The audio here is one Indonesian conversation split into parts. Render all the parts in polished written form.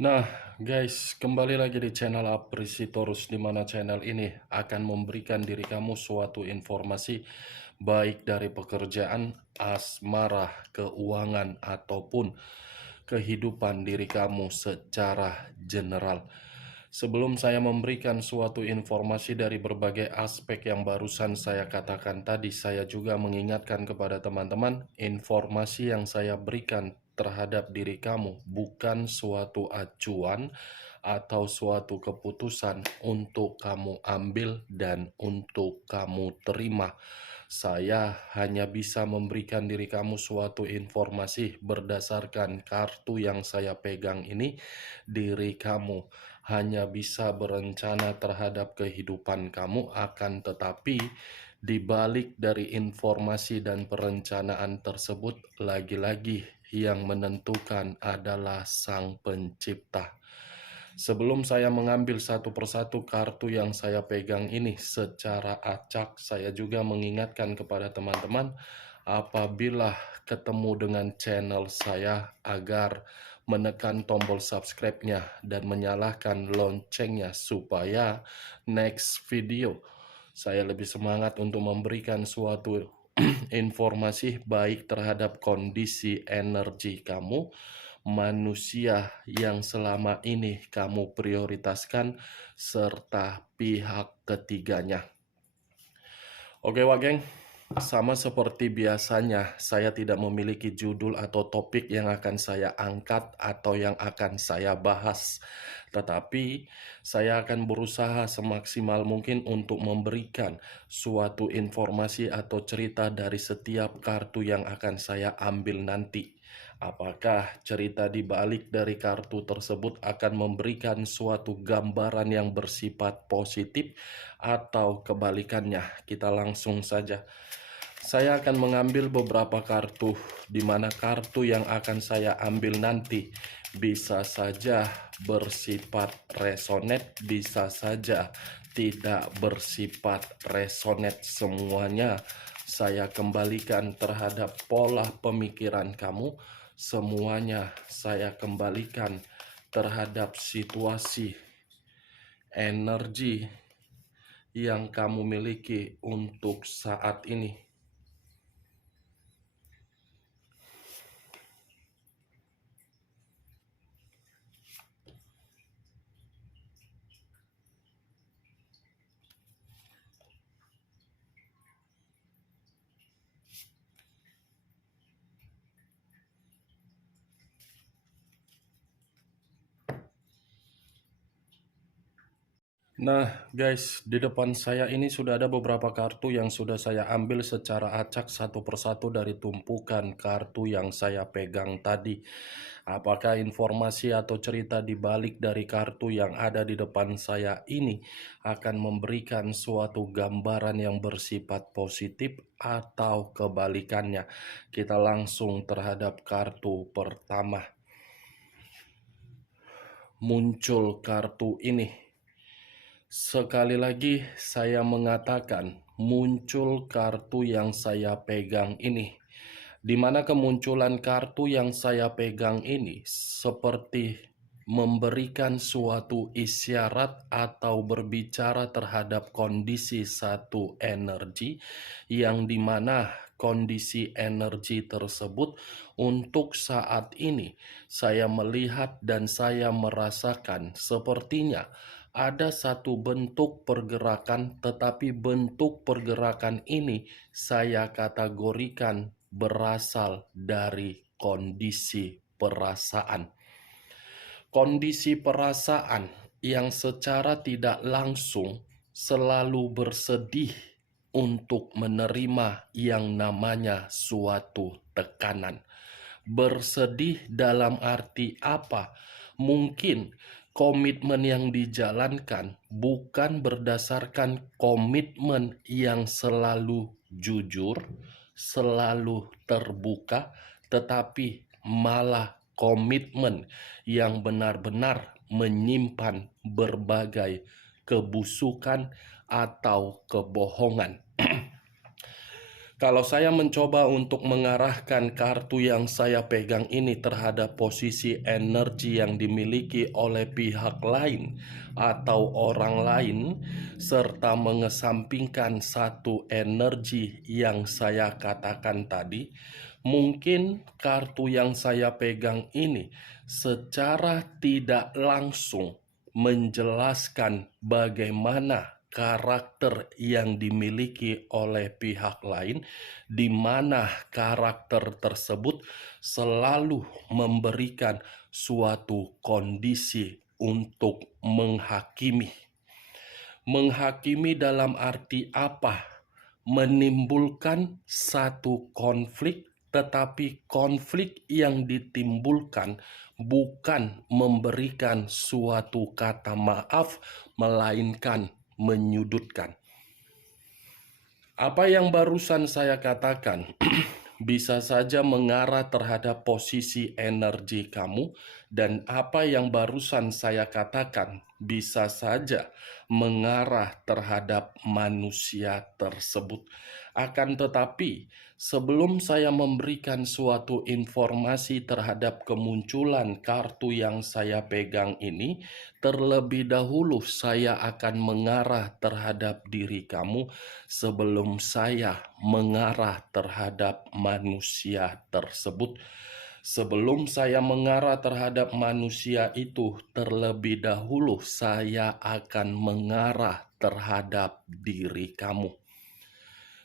Nah, guys, kembali lagi di channel Aprisitorus, di mana channel ini akan memberikan diri kamu suatu informasi baik dari pekerjaan, asmara, keuangan, ataupun kehidupan diri kamu secara general. Sebelum saya memberikan suatu informasi dari berbagai aspek yang barusan saya katakan tadi, saya juga mengingatkan kepada teman-teman, informasi yang saya berikan terhadap diri kamu bukan suatu acuan atau suatu keputusan untuk kamu ambil dan untuk kamu terima. Saya hanya bisa memberikan diri kamu suatu informasi berdasarkan kartu yang saya pegang ini. Diri kamu hanya bisa berencana terhadap kehidupan kamu, akan tetapi di balik dari informasi dan perencanaan tersebut, lagi-lagi yang menentukan adalah Sang Pencipta. Sebelum saya mengambil satu persatu kartu yang saya pegang ini secara acak, saya juga mengingatkan kepada teman-teman apabila ketemu dengan channel saya agar menekan tombol subscribe-nya dan menyalakan loncengnya supaya next video saya lebih semangat untuk memberikan suatu informasi baik terhadap kondisi energi kamu, manusia yang selama ini kamu prioritaskan, serta pihak ketiganya. Oke, Wak Geng. Sama seperti biasanya, saya tidak memiliki judul atau topik yang akan saya angkat atau yang akan saya bahas. Tetapi, saya akan berusaha semaksimal mungkin untuk memberikan suatu informasi atau cerita dari setiap kartu yang akan saya ambil nanti. Apakah cerita di balik dari kartu tersebut akan memberikan suatu gambaran yang bersifat positif atau kebalikannya? Kita langsung saja. Saya akan mengambil beberapa kartu, di mana kartu yang akan saya ambil nanti bisa saja bersifat resonate, bisa saja tidak bersifat resonate. Semuanya saya kembalikan terhadap pola pemikiran kamu, semuanya saya kembalikan terhadap situasi energi yang kamu miliki untuk saat ini. Nah, guys, di depan saya ini sudah ada beberapa kartu yang sudah saya ambil secara acak satu persatu dari tumpukan kartu yang saya pegang tadi. Apakah informasi atau cerita di balik dari kartu yang ada di depan saya ini akan memberikan suatu gambaran yang bersifat positif atau kebalikannya? Kita langsung terhadap kartu pertama. Muncul kartu ini. Sekali lagi saya mengatakan, muncul kartu yang saya pegang ini. Di mana kemunculan kartu yang saya pegang ini seperti memberikan suatu isyarat atau berbicara terhadap kondisi satu energi, yang dimana kondisi energi tersebut untuk saat ini saya melihat dan saya merasakan sepertinya ada satu bentuk pergerakan, tetapi bentuk pergerakan ini saya kategorikan berasal dari kondisi perasaan. Kondisi perasaan yang secara tidak langsung selalu bersedih untuk menerima yang namanya suatu tekanan. Bersedih dalam arti apa? Mungkin komitmen yang dijalankan bukan berdasarkan komitmen yang selalu jujur, selalu terbuka, tetapi malah komitmen yang benar-benar menyimpan berbagai kebusukan atau kebohongan. Kalau saya mencoba untuk mengarahkan kartu yang saya pegang ini terhadap posisi energi yang dimiliki oleh pihak lain atau orang lain, serta mengesampingkan satu energi yang saya katakan tadi, mungkin kartu yang saya pegang ini secara tidak langsung menjelaskan bagaimana karakter yang dimiliki oleh pihak lain, di mana karakter tersebut selalu memberikan suatu kondisi untuk menghakimi. Menghakimi dalam arti apa? Menimbulkan satu konflik, tetapi konflik yang ditimbulkan bukan memberikan suatu kata maaf, melainkan menyudutkan. Apa yang barusan saya katakan bisa saja mengarah terhadap posisi energi kamu, dan apa yang barusan saya katakan bisa saja mengarah terhadap manusia tersebut. Akan tetapi, sebelum saya memberikan suatu informasi terhadap kemunculan kartu yang saya pegang ini, terlebih dahulu saya akan mengarah terhadap diri kamu sebelum saya mengarah terhadap manusia tersebut. Sebelum saya mengarah terhadap manusia itu, terlebih dahulu saya akan mengarah terhadap diri kamu.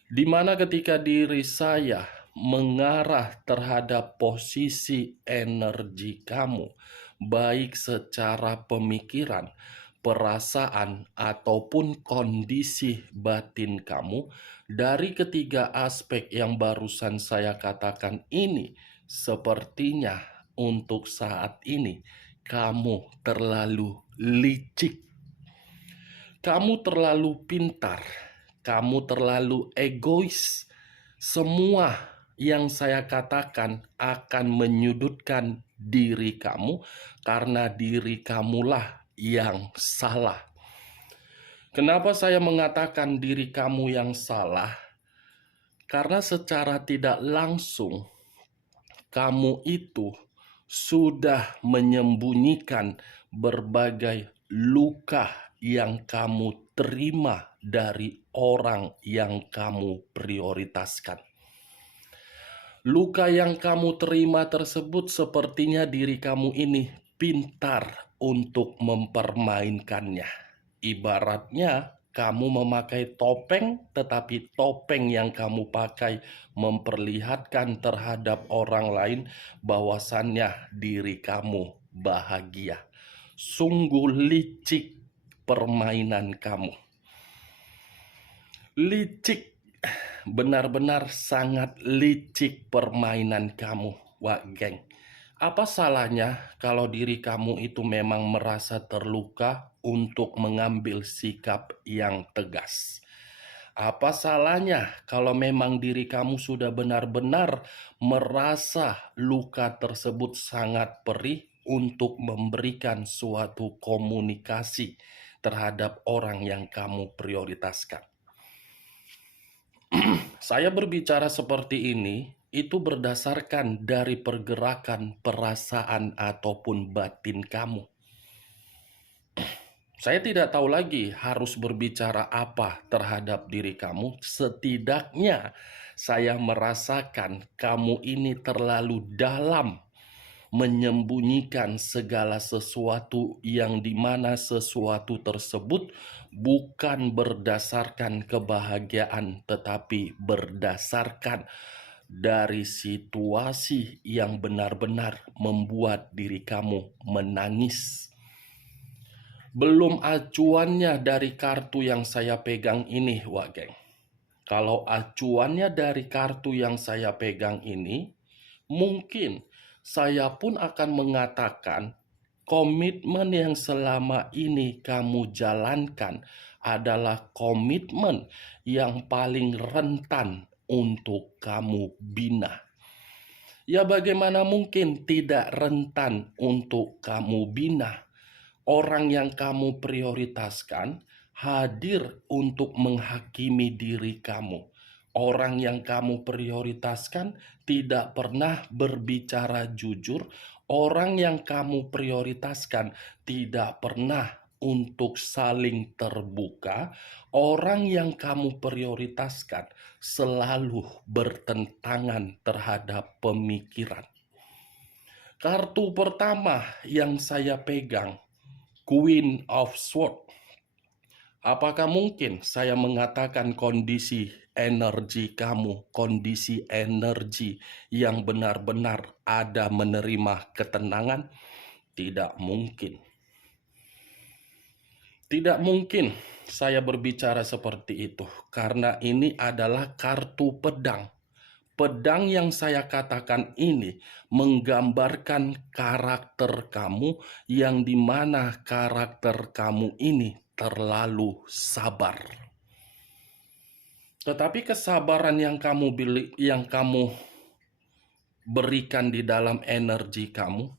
Di mana ketika diri saya mengarah terhadap posisi energi kamu, baik secara pemikiran, perasaan, ataupun kondisi batin kamu, dari ketiga aspek yang barusan saya katakan ini, sepertinya untuk saat ini kamu terlalu licik, kamu terlalu pintar, kamu terlalu egois. Semua yang saya katakan akan menyudutkan diri kamu karena diri kamulah yang salah. Kenapa saya mengatakan diri kamu yang salah? Karena secara tidak langsung kamu itu sudah menyembunyikan berbagai luka yang kamu terima dari orang yang kamu prioritaskan. Luka yang kamu terima tersebut sepertinya diri kamu ini pintar untuk mempermainkannya. Ibaratnya kamu memakai topeng, tetapi topeng yang kamu pakai memperlihatkan terhadap orang lain bahwasannya diri kamu bahagia. Sungguh licik permainan kamu. Licik, benar-benar sangat licik permainan kamu, Wak Geng. Apa salahnya kalau diri kamu itu memang merasa terluka untuk mengambil sikap yang tegas? Apa salahnya kalau memang diri kamu sudah benar-benar merasa luka tersebut sangat perih untuk memberikan suatu komunikasi terhadap orang yang kamu prioritaskan? Saya berbicara seperti ini itu berdasarkan dari pergerakan perasaan ataupun batin kamu. Saya tidak tahu lagi harus berbicara apa terhadap diri kamu. Setidaknya saya merasakan kamu ini terlalu dalam menyembunyikan segala sesuatu yang dimana sesuatu tersebut bukan berdasarkan kebahagiaan tetapi berdasarkan dari situasi yang benar-benar membuat diri kamu menangis. Belum acuannya dari kartu yang saya pegang ini, Wak Geng. Kalau acuannya dari kartu yang saya pegang ini, mungkin saya pun akan mengatakan komitmen yang selama ini kamu jalankan adalah komitmen yang paling rentan untuk kamu bina. Ya bagaimana mungkin tidak rentan untuk kamu bina? Orang yang kamu prioritaskan hadir untuk menghakimi diri kamu, Orang yang kamu prioritaskan tidak pernah berbicara jujur. Orang yang kamu prioritaskan tidak pernah untuk saling terbuka. Orang yang kamu prioritaskan selalu bertentangan terhadap pemikiran. Kartu pertama yang saya pegang, Queen of Swords. Apakah mungkin saya mengatakan kondisi energi kamu, kondisi energi yang benar-benar ada menerima ketenangan? Tidak mungkin. Tidak mungkin saya berbicara seperti itu, karena ini adalah kartu pedang. Pedang yang saya katakan ini menggambarkan karakter kamu, yang dimana karakter kamu ini terlalu sabar. Tetapi kesabaran yang kamu berikan di dalam energi kamu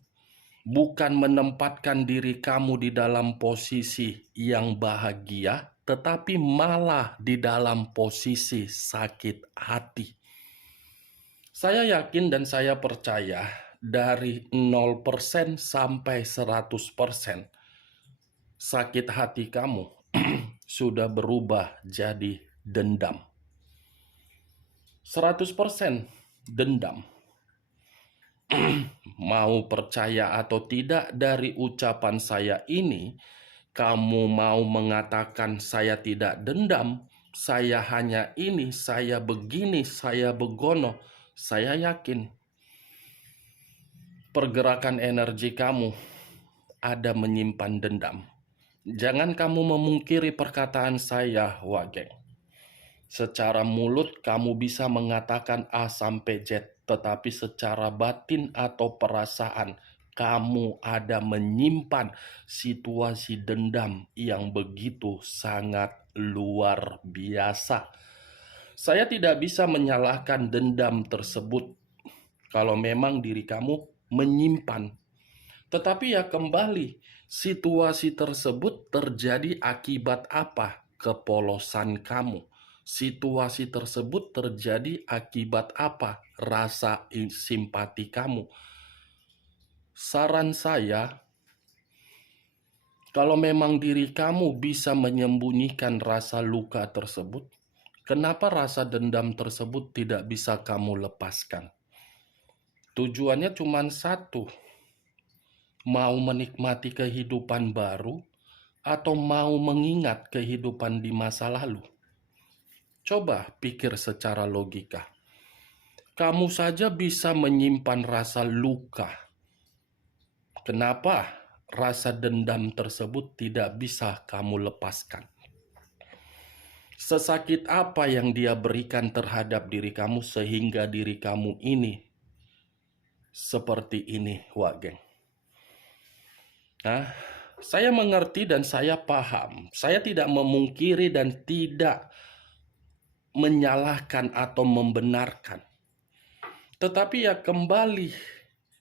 bukan menempatkan diri kamu di dalam posisi yang bahagia, tetapi malah di dalam posisi sakit hati. Saya yakin dan saya percaya dari 0% sampai 100% sakit hati kamu sudah berubah jadi dendam. 100% dendam. Mau percaya atau tidak dari ucapan saya ini, kamu mau mengatakan saya tidak dendam, saya hanya ini, saya begini, saya begono, saya yakin pergerakan energi kamu ada menyimpan dendam. Jangan kamu memungkiri perkataan saya, Wageng. Secara mulut kamu bisa mengatakan A sampai Z, tetapi secara batin atau perasaan kamu ada menyimpan situasi dendam yang begitu sangat luar biasa. Saya tidak bisa menyalahkan dendam tersebut kalau memang diri kamu menyimpan. Tetapi ya kembali, situasi tersebut terjadi akibat apa? Kepolosan kamu. Situasi tersebut terjadi akibat apa? Rasa simpati kamu. Saran saya, kalau memang diri kamu bisa menyembunyikan rasa luka tersebut, kenapa rasa dendam tersebut tidak bisa kamu lepaskan? Tujuannya cuma satu, mau menikmati kehidupan baru atau mau mengingat kehidupan di masa lalu. Coba pikir secara logika. Kamu saja bisa menyimpan rasa luka. Kenapa rasa dendam tersebut tidak bisa kamu lepaskan? Sesakit apa yang dia berikan terhadap diri kamu sehingga diri kamu ini seperti ini, Wageng? Nah, saya mengerti dan saya paham. Saya tidak memungkiri dan tidak menyalahkan atau membenarkan. Tetapi ya kembali,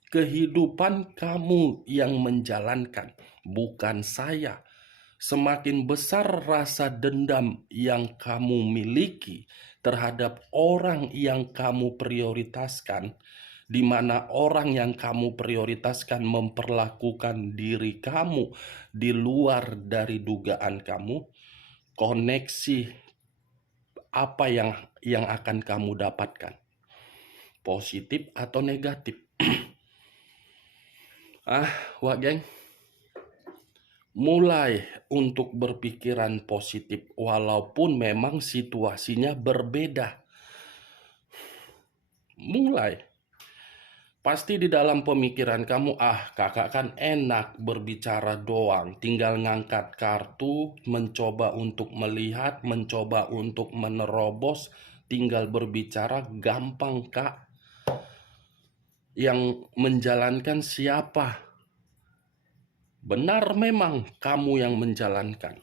kehidupan kamu yang menjalankan, bukan saya. Semakin besar rasa dendam yang kamu miliki terhadap orang yang kamu prioritaskan, di mana orang yang kamu prioritaskan memperlakukan diri kamu di luar dari dugaan kamu, koneksi apa yang akan kamu dapatkan? Positif atau negatif? Wageng, mulai untuk berpikiran positif walaupun memang situasinya berbeda. Mulai. Pasti di dalam pemikiran kamu, kakak kan enak berbicara doang, tinggal ngangkat kartu, mencoba untuk melihat, mencoba untuk menerobos, tinggal berbicara, gampang kak. Yang menjalankan siapa? Benar memang kamu yang menjalankan.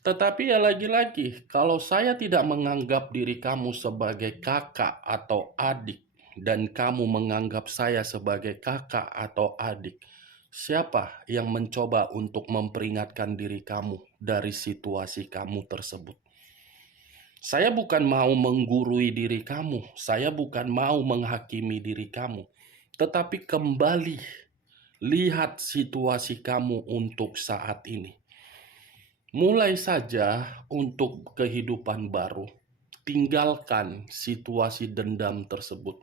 Tetapi ya lagi-lagi, kalau saya tidak menganggap diri kamu sebagai kakak atau adik, dan kamu menganggap saya sebagai kakak atau adik, siapa yang mencoba untuk memperingatkan diri kamu dari situasi kamu tersebut? Saya bukan mau menggurui diri kamu, saya bukan mau menghakimi diri kamu, tetapi kembali lihat situasi kamu untuk saat ini. Mulai saja untuk kehidupan baru. Tinggalkan situasi dendam tersebut.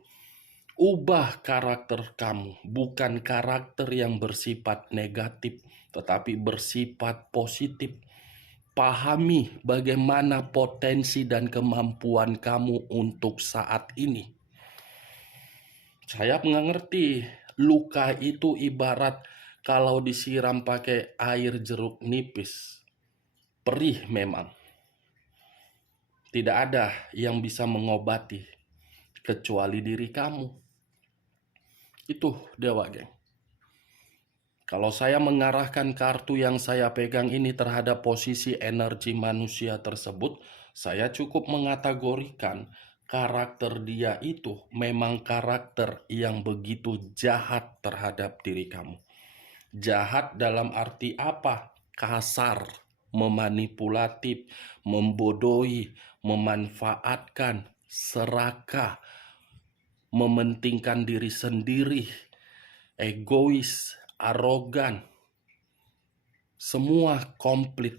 Ubah karakter kamu, bukan karakter yang bersifat negatif, tetapi bersifat positif. Pahami bagaimana potensi dan kemampuan kamu untuk saat ini. Saya mengerti, luka itu ibarat kalau disiram pakai air jeruk nipis. Perih memang. Tidak ada yang bisa mengobati kecuali diri kamu. Itu Dewa Geng. Kalau saya mengarahkan kartu yang saya pegang ini terhadap posisi energi manusia tersebut, saya cukup mengategorikan karakter dia itu memang karakter yang begitu jahat terhadap diri kamu. Jahat dalam arti apa? Kasar, memanipulatif, membodohi, memanfaatkan, serakah, mementingkan diri sendiri, egois, arogan, semua komplit.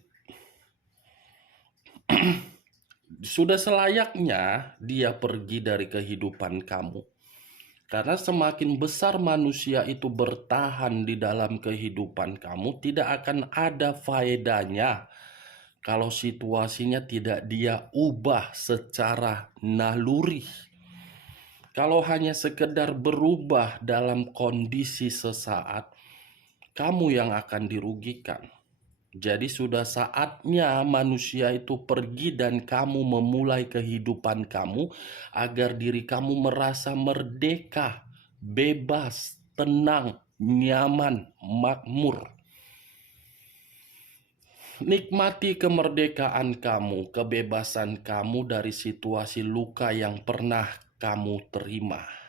Sudah selayaknya dia pergi dari kehidupan kamu. Karena semakin besar manusia itu bertahan di dalam kehidupan kamu, tidak akan ada faedahnya kalau situasinya tidak dia ubah secara naluri. Kalau hanya sekedar berubah dalam kondisi sesaat, kamu yang akan dirugikan. Jadi sudah saatnya manusia itu pergi dan kamu memulai kehidupan kamu agar diri kamu merasa merdeka, bebas, tenang, nyaman, makmur. Nikmati kemerdekaan kamu, kebebasan kamu dari situasi luka yang pernah kamu terima.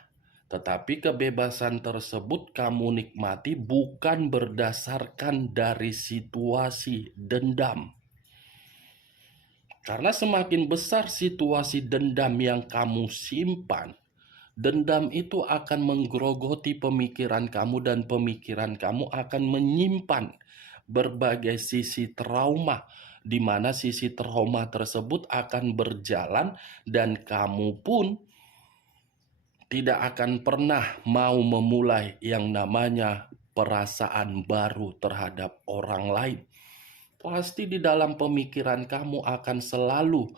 Tetapi kebebasan tersebut kamu nikmati bukan berdasarkan dari situasi dendam. Karena semakin besar situasi dendam yang kamu simpan, dendam itu akan menggerogoti pemikiran kamu dan pemikiran kamu akan menyimpan berbagai sisi trauma, di mana sisi trauma tersebut akan berjalan dan kamu pun tidak akan pernah mau memulai yang namanya perasaan baru terhadap orang lain. Pasti di dalam pemikiran kamu akan selalu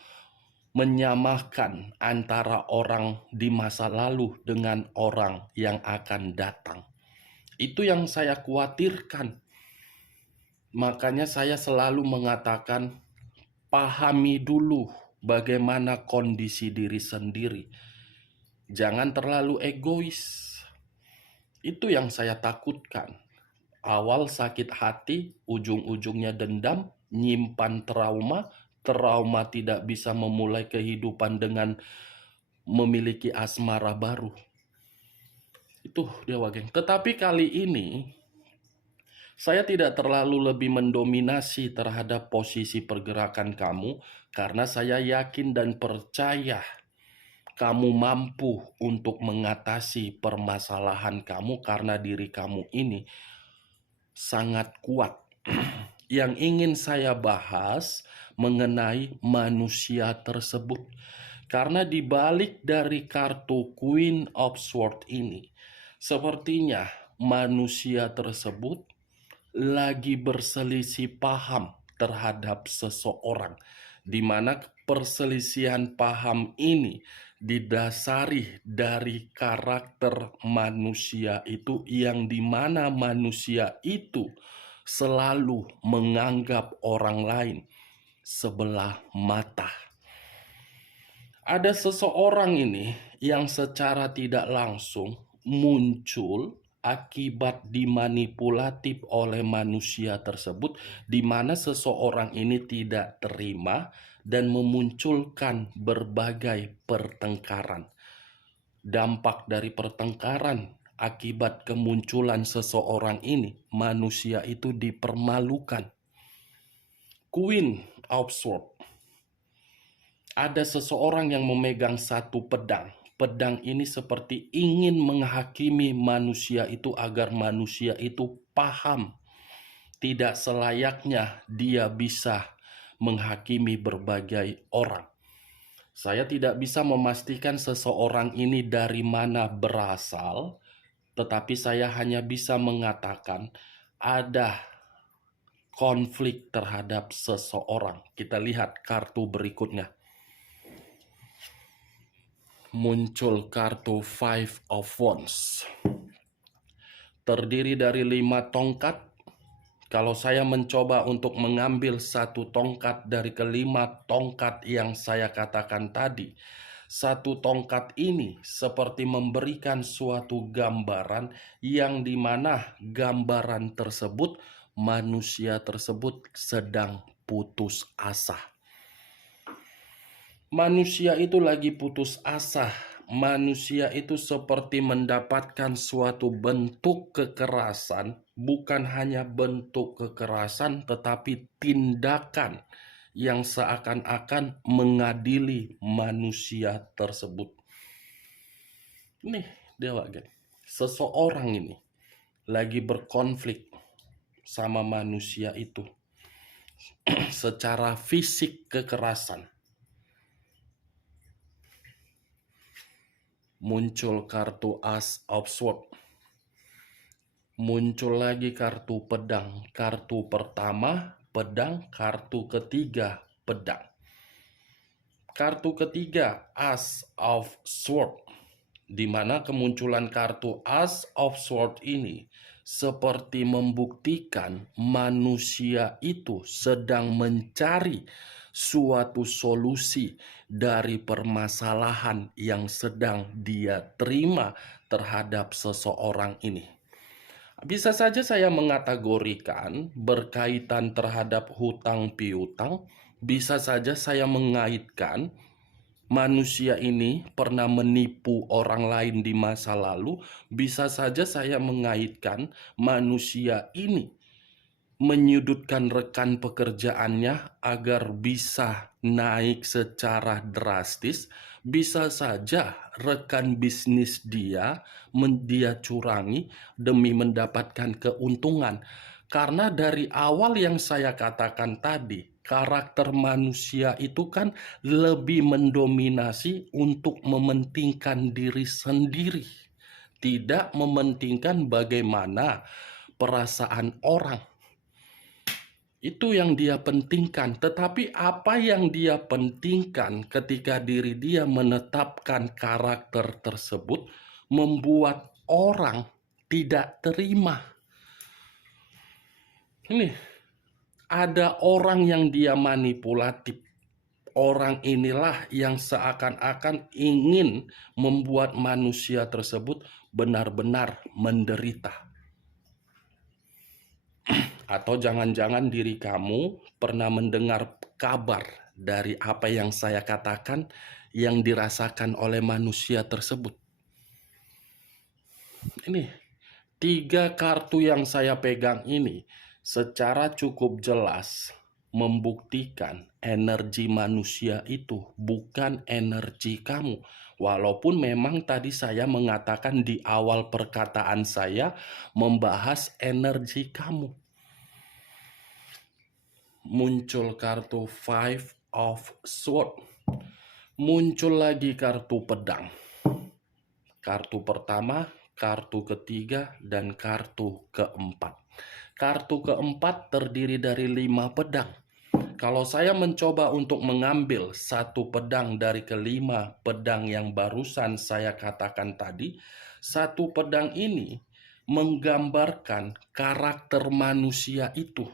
menyamakan antara orang di masa lalu dengan orang yang akan datang. Itu yang saya khawatirkan. Makanya saya selalu mengatakan, pahami dulu bagaimana kondisi diri sendiri. Jangan terlalu egois. Itu yang saya takutkan. Awal sakit hati, ujung-ujungnya dendam, nyimpan trauma, trauma tidak bisa memulai kehidupan dengan memiliki asmara baru. Itu Dewa Geng. Tetapi kali ini saya tidak terlalu lebih mendominasi terhadap posisi pergerakan kamu karena saya yakin dan percaya kamu mampu untuk mengatasi permasalahan kamu karena diri kamu ini sangat kuat. Yang ingin saya bahas mengenai manusia tersebut. Karena dibalik dari kartu Queen of Swords ini, sepertinya manusia tersebut lagi berselisih paham terhadap seseorang, di mana perselisihan paham ini didasari dari karakter manusia itu, yang dimana manusia itu selalu menganggap orang lain sebelah mata. Ada seseorang ini yang secara tidak langsung muncul akibat dimanipulatif oleh manusia tersebut, di mana seseorang ini tidak terima dan memunculkan berbagai pertengkaran. Dampak dari pertengkaran akibat kemunculan seseorang ini, manusia itu dipermalukan. Queen of Swords Ada seseorang yang memegang satu pedang. Pedang ini seperti ingin menghakimi manusia itu agar manusia itu paham. Tidak selayaknya dia bisa menghakimi berbagai orang. Saya tidak bisa memastikan seseorang ini dari mana berasal, tetapi saya hanya bisa mengatakan ada konflik terhadap seseorang. Kita lihat kartu berikutnya. Muncul kartu Five of Wands. Terdiri dari 5 tongkat. Kalau saya mencoba untuk mengambil satu tongkat dari kelima tongkat yang saya katakan tadi, satu tongkat ini seperti memberikan suatu gambaran yang dimana gambaran tersebut manusia tersebut sedang putus asa. Manusia itu lagi putus asa. Manusia itu seperti mendapatkan suatu bentuk kekerasan, bukan hanya bentuk kekerasan, tetapi tindakan yang seakan-akan mengadili manusia tersebut. Nih, dewa guys. Seseorang ini lagi berkonflik sama manusia itu secara fisik kekerasan. Muncul kartu Ace of Swords. Muncul lagi kartu pedang. Kartu pertama pedang, kartu ketiga pedang. Kartu ketiga Ace of Swords, di mana kemunculan kartu Ace of Swords ini seperti membuktikan manusia itu sedang mencari suatu solusi dari permasalahan yang sedang dia terima terhadap seseorang ini. Bisa saja saya mengategorikan berkaitan terhadap hutang piutang, bisa saja saya mengaitkan manusia ini pernah menipu orang lain di masa lalu, bisa saja saya mengaitkan manusia ini menyudutkan rekan pekerjaannya agar bisa naik secara drastis. Bisa saja rekan bisnis dia curangi demi mendapatkan keuntungan. Karena dari awal yang saya katakan tadi, karakter manusia itu kan lebih mendominasi untuk mementingkan diri sendiri, tidak mementingkan bagaimana perasaan orang. Itu yang dia pentingkan. Tetapi apa yang dia pentingkan ketika diri dia menetapkan karakter tersebut membuat orang tidak terima. Ini ada orang yang dia manipulatif. Orang inilah yang seakan-akan ingin membuat manusia tersebut benar-benar menderita. Atau jangan-jangan diri kamu pernah mendengar kabar dari apa yang saya katakan yang dirasakan oleh manusia tersebut. Ini 3 kartu yang saya pegang ini secara cukup jelas membuktikan energi manusia itu bukan energi kamu. Walaupun memang tadi saya mengatakan di awal perkataan saya membahas energi kamu. Muncul kartu Five of Swords. Muncul lagi kartu pedang. Kartu pertama, kartu ketiga, dan kartu keempat. Kartu keempat terdiri dari 5 pedang. Kalau saya mencoba untuk mengambil satu pedang dari kelima pedang yang barusan saya katakan tadi, satu pedang ini menggambarkan karakter manusia itu,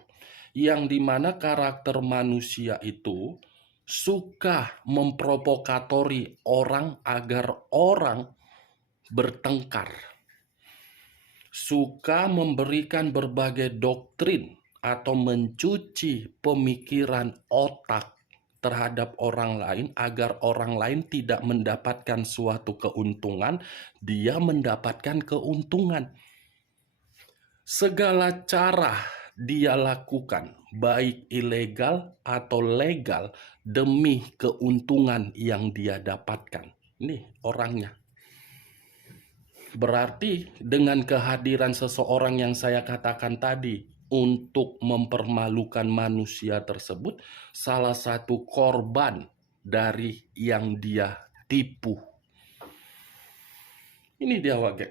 yang dimana karakter manusia itu suka memprovokatori orang agar orang bertengkar, suka memberikan berbagai doktrin atau mencuci pemikiran otak terhadap orang lain agar orang lain tidak mendapatkan suatu keuntungan, dia mendapatkan keuntungan. Segala cara dia lakukan, baik ilegal atau legal, demi keuntungan yang dia dapatkan. Ini orangnya. Berarti dengan kehadiran seseorang yang saya katakan tadi untuk mempermalukan manusia tersebut, salah satu korban dari yang dia tipu. Ini dia Wage.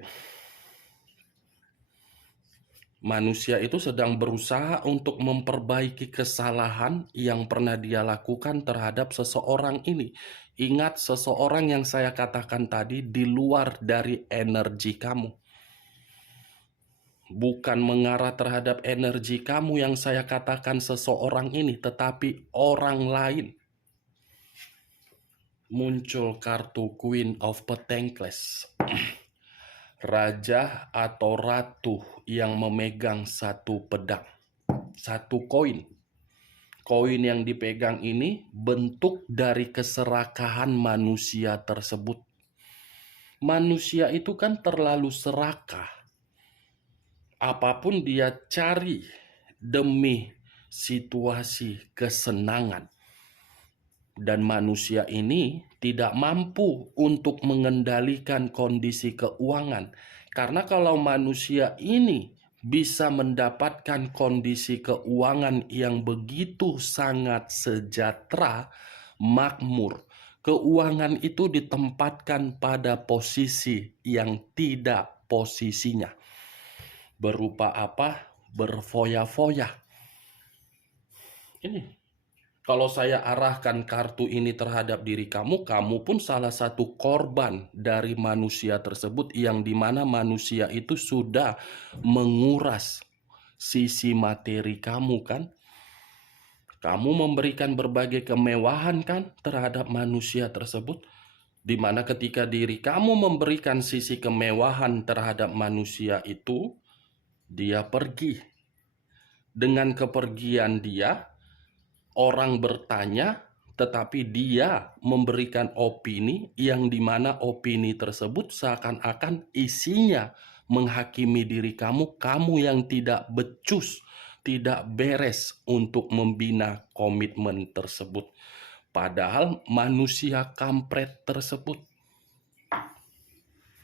Manusia itu sedang berusaha untuk memperbaiki kesalahan yang pernah dia lakukan terhadap seseorang ini. Ingat, seseorang yang saya katakan tadi di luar dari energi kamu. Bukan mengarah terhadap energi kamu yang saya katakan seseorang ini, tetapi orang lain. Muncul kartu Queen of Pentacles. Raja atau ratu yang memegang satu pedang, satu koin. Koin yang dipegang ini bentuk dari keserakahan manusia tersebut. Manusia itu kan terlalu serakah. Apapun dia cari demi situasi kesenangan. Dan manusia ini tidak mampu untuk mengendalikan kondisi keuangan. Karena kalau manusia ini bisa mendapatkan kondisi keuangan yang begitu sangat sejahtera, makmur, keuangan itu ditempatkan pada posisi yang tidak posisinya. Berupa apa? Berfoya-foya. Ini. Kalau saya arahkan kartu ini terhadap diri kamu, kamu pun salah satu korban dari manusia tersebut, yang dimana manusia itu sudah menguras sisi materi kamu kan. Kamu memberikan berbagai kemewahan kan terhadap manusia tersebut, dimana ketika diri kamu memberikan sisi kemewahan terhadap manusia itu, dia pergi. Dengan kepergian dia, orang bertanya, tetapi dia memberikan opini yang dimana opini tersebut seakan-akan isinya menghakimi diri kamu, kamu yang tidak becus, tidak beres untuk membina komitmen tersebut. Padahal manusia kampret tersebut.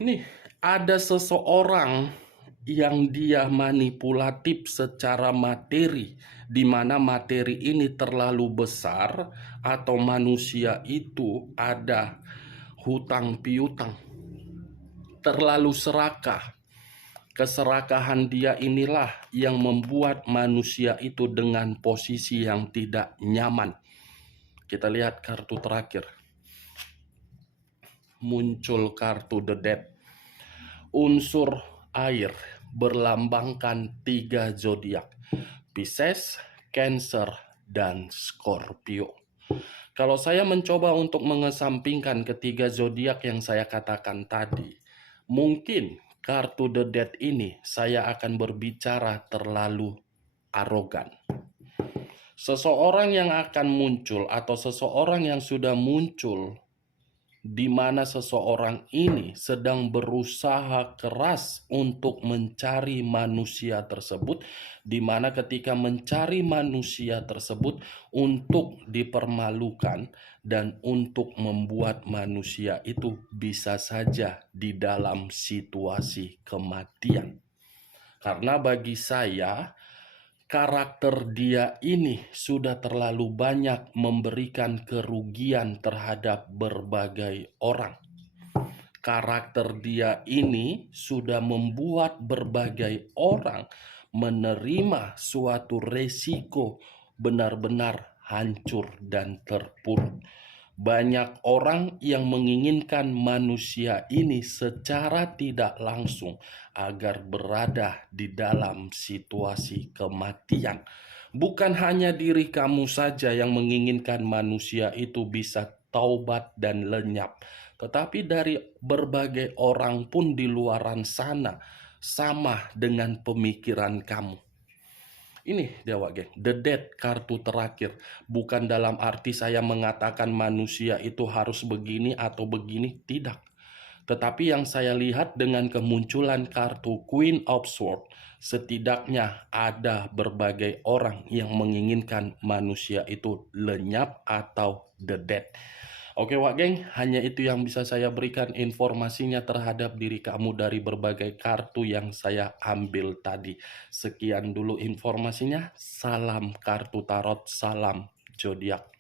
Nih, ada seseorang yang dia manipulatif secara materi, di mana materi ini terlalu besar atau manusia itu ada hutang piutang, terlalu serakah. Keserakahan dia inilah yang membuat manusia itu dengan posisi yang tidak nyaman. Kita lihat kartu terakhir. Muncul kartu The Death. Unsur air berlambangkan 3 zodiak, Pisces, Cancer, dan Scorpio. Kalau saya mencoba untuk mengesampingkan ketiga zodiak yang saya katakan tadi, mungkin kartu The Death ini saya akan berbicara terlalu arogan. Seseorang yang akan muncul atau seseorang yang sudah muncul, di mana seseorang ini sedang berusaha keras untuk mencari manusia tersebut, di mana ketika mencari manusia tersebut untuk dipermalukan dan untuk membuat manusia itu bisa saja di dalam situasi kematian. Karena bagi saya, karakter dia ini sudah terlalu banyak memberikan kerugian terhadap berbagai orang. Karakter dia ini sudah membuat berbagai orang menerima suatu resiko benar-benar hancur dan terpuruk. Banyak orang yang menginginkan manusia ini secara tidak langsung agar berada di dalam situasi kematian. Bukan hanya diri kamu saja yang menginginkan manusia itu bisa taubat dan lenyap, tetapi dari berbagai orang pun di luaran sana sama dengan pemikiran kamu. Ini dia Wage, The Death, kartu terakhir. Bukan dalam arti saya mengatakan manusia itu harus begini atau begini, tidak. Tetapi yang saya lihat dengan kemunculan kartu Queen of Swords, setidaknya ada berbagai orang yang menginginkan manusia itu lenyap atau dead. Oke Wak Geng, hanya itu yang bisa saya berikan informasinya terhadap diri kamu dari berbagai kartu yang saya ambil tadi. Sekian dulu informasinya, salam kartu tarot, salam zodiak.